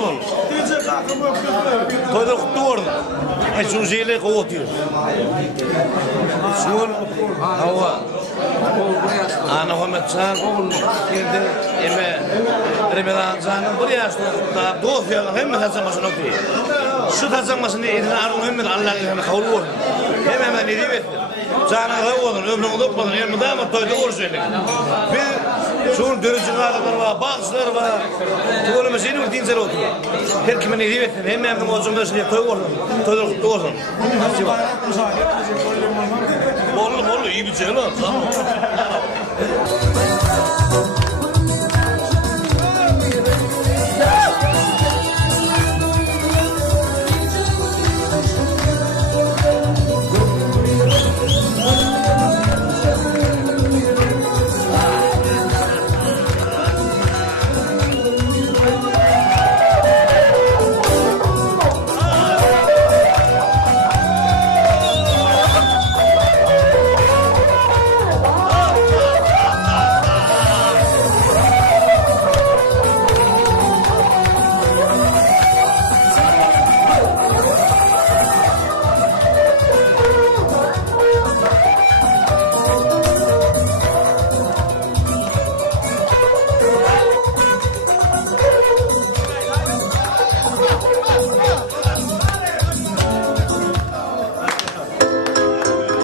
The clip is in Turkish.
bol. Toyda kutlu oldu. Şu şeyle kovutuyor. Şun hava. Ana Muhammed Can geldi. Eme Ramazan Can'ın buraya açtı. Doğuyor. Hem taşımasını okuyor. Şu taşımasını edin arın hem Allah'ın kavlu var. Hem ne diyeyim? Can'a kavulun ömrünü topladın. Hem damat toyda oluşuyor. Bir şun dönücü kadar var, bağışlar var. Tuğlu mesele var dinçer oturuyor. Her kimin ne diyeyim? Hem olsun şey toy olsun. Toyda kutlu olsun. Bolu iyi bir şey lan. Tamam.